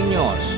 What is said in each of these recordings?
Breaking News.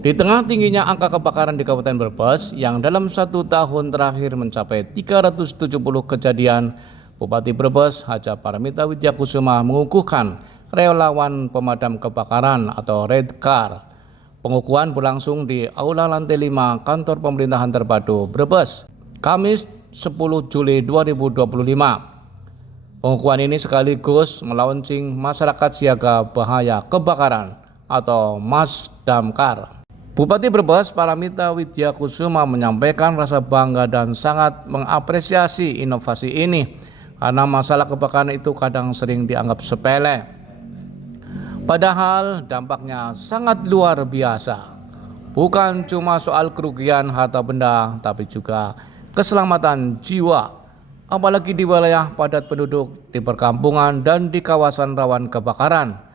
Di tengah tingginya angka kebakaran di Kabupaten Brebes yang dalam 1 tahun terakhir mencapai 370 kejadian, Bupati Brebes Haja Paramita Widyakusuma mengukuhkan relawan pemadam kebakaran atau Red Car. Pengukuhan berlangsung di Aula Lantai 5 Kantor Pemerintahan Terpadu Brebes, Kamis 10 Juli 2025. Pengukuhan ini sekaligus melaunching Masyarakat Siaga Bahaya Kebakaran atau Masdamkar. Bupati Brebes Paramita Widyakusuma menyampaikan rasa bangga dan sangat mengapresiasi inovasi ini karena masalah kebakaran itu kadang sering dianggap sepele. Padahal dampaknya sangat luar biasa. Bukan cuma soal kerugian harta benda, tapi juga keselamatan jiwa. Apalagi di wilayah padat penduduk, di perkampungan, dan di kawasan rawan kebakaran.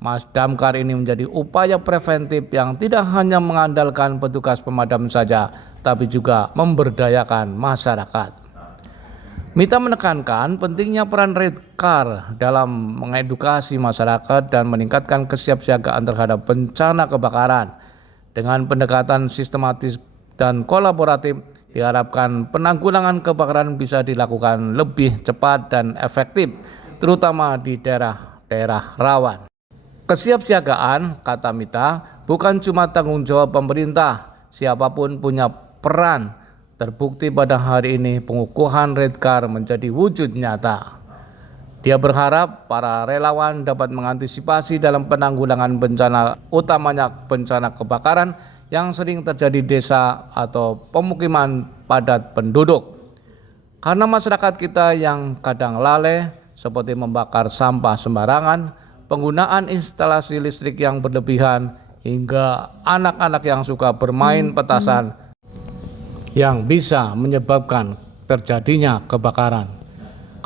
Masdamkar ini menjadi upaya preventif yang tidak hanya mengandalkan petugas pemadam saja, tapi juga memberdayakan masyarakat. Mita menekankan pentingnya peran Red Car dalam mengedukasi masyarakat dan meningkatkan kesiapsiagaan terhadap bencana kebakaran. Dengan pendekatan sistematis dan kolaboratif, diharapkan penanggulangan kebakaran bisa dilakukan lebih cepat dan efektif, terutama di daerah-daerah rawan. Kesiapsiagaan, kata Mita, bukan cuma tanggung jawab pemerintah, siapapun punya peran. Terbukti pada hari ini pengukuhan Red Car menjadi wujud nyata. Dia berharap para relawan dapat mengantisipasi dalam penanggulangan bencana, utamanya bencana kebakaran yang sering terjadi desa atau pemukiman padat penduduk. Karena masyarakat kita yang kadang lalai seperti membakar sampah sembarangan, penggunaan instalasi listrik yang berlebihan, hingga anak-anak yang suka bermain petasan yang bisa menyebabkan terjadinya kebakaran.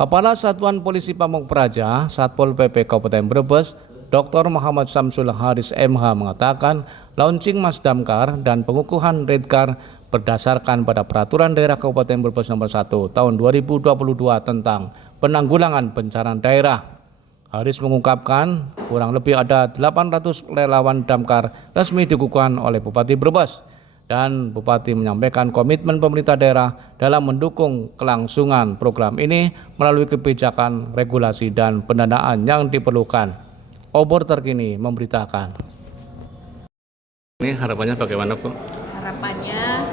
Kepala Satuan Polisi Pamung Praja, Satpol PP Kabupaten Brebes, Dr. Muhammad Samsul Haris MH mengatakan launching Masdamkar dan pengukuhan Red Car berdasarkan pada Peraturan Daerah Kabupaten Brebes Nomor 1 Tahun 2022 tentang penanggulangan bencana daerah. Haris mengungkapkan kurang lebih ada 800 relawan damkar resmi dikukuhkan oleh Bupati Brebes dan Bupati menyampaikan komitmen pemerintah daerah dalam mendukung kelangsungan program ini melalui kebijakan, regulasi, dan pendanaan yang diperlukan. Obor terkini memberitakan. Ini harapannya bagaimana, Bu? Harapannya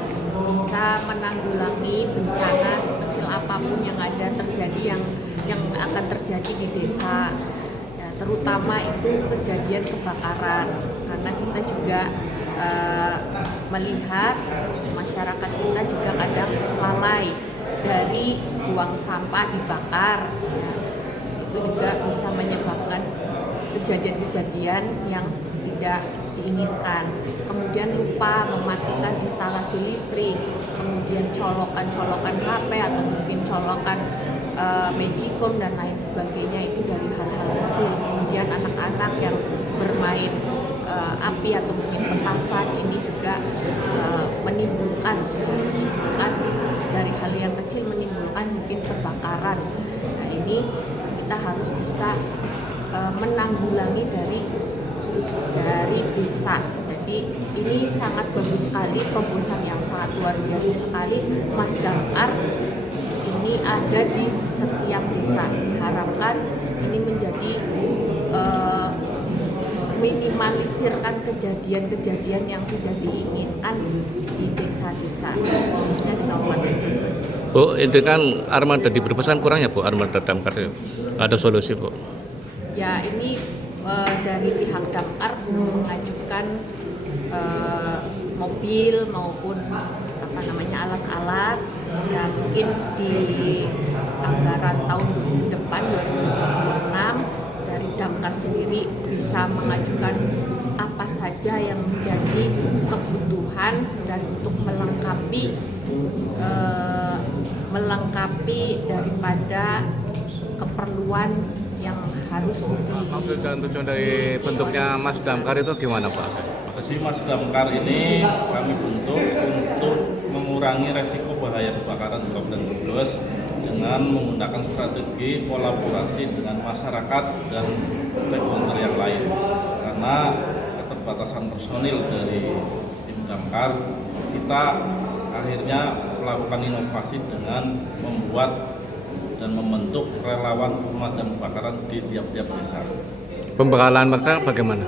bisa menanggulangi bencana sekecil apapun yang ada terjadi yang akan terjadi di desa. Ya, terutama itu kejadian kebakaran. Karena kita juga melihat masyarakat kita juga kadang lalai dari buang sampah dibakar. Ya, itu juga bisa menyebabkan kejadian-kejadian yang tidak diinginkan. Kemudian lupa mematikan instalasi listrik, kemudian colokan HP atau mungkin colokan magicom dan lain sebagainya, itu dari hal-hal kecil. Kemudian anak-anak yang bermain api atau mungkin petasan ini juga menimbulkan dari hal yang kecil menimbulkan mungkin kebakaran. Nah, ini kita harus bisa menanggulangi dari desa. Jadi ini sangat bagus sekali, terobosan yang sangat luar biasa sekali. Masdamkar ini ada di setiap desa. Diharapkan ini menjadi minimalisirkan kejadian-kejadian yang tidak diinginkan di desa-desa. Bu, itu kan armada di Brebes kan kurang ya, Bu, armada damkar. Ada solusi, Bu? Ya, ini dari pihak damkar mengajukan mobil maupun alat-alat, dan mungkin di anggaran tahun depan 2026 dari damkar sendiri bisa mengajukan apa saja yang menjadi kebutuhan dan untuk melengkapi daripada keperluan yang harus Maksud dan tujuan dari bentuknya Masdamkar itu gimana, Pak? Jadi Masdamkar ini kami bentuk untuk mengurangi resiko bahaya kebakaran di Kabupaten Brebes dengan menggunakan strategi kolaborasi dengan masyarakat dan stakeholder yang lain. Karena keterbatasan personil dari tim damkar, kita akhirnya melakukan inovasi dengan membuat dan membentuk relawan pemadam kebakaran di tiap-tiap desa. Pembekalan mereka bagaimana?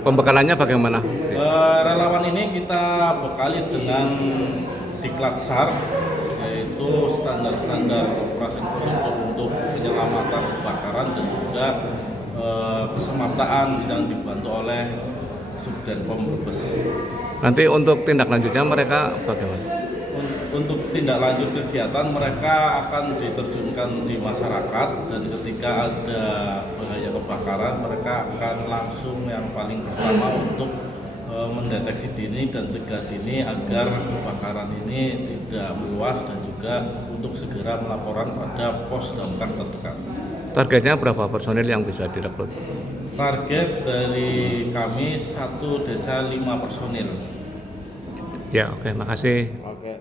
Pembekalannya bagaimana? Relawan ini kita bekali dengan diklat SAR, yaitu standar-standar operasi prosedur untuk penyelamatan kebakaran dan juga kesemaptaan yang dibantu oleh Subdenpom Brebes. Nanti untuk tindak lanjutnya mereka bagaimana? Untuk tindak lanjut kegiatan mereka akan diterjunkan di masyarakat, dan ketika ada bahaya kebakaran mereka akan langsung yang paling pertama untuk mendeteksi dini dan cegah dini agar kebakaran ini tidak meluas, dan juga untuk segera melaporkan pada pos damkar terdekat. Targetnya berapa personil yang bisa direkrut? Target dari kami satu desa 5 personil. Ya, oke, makasih. Oke.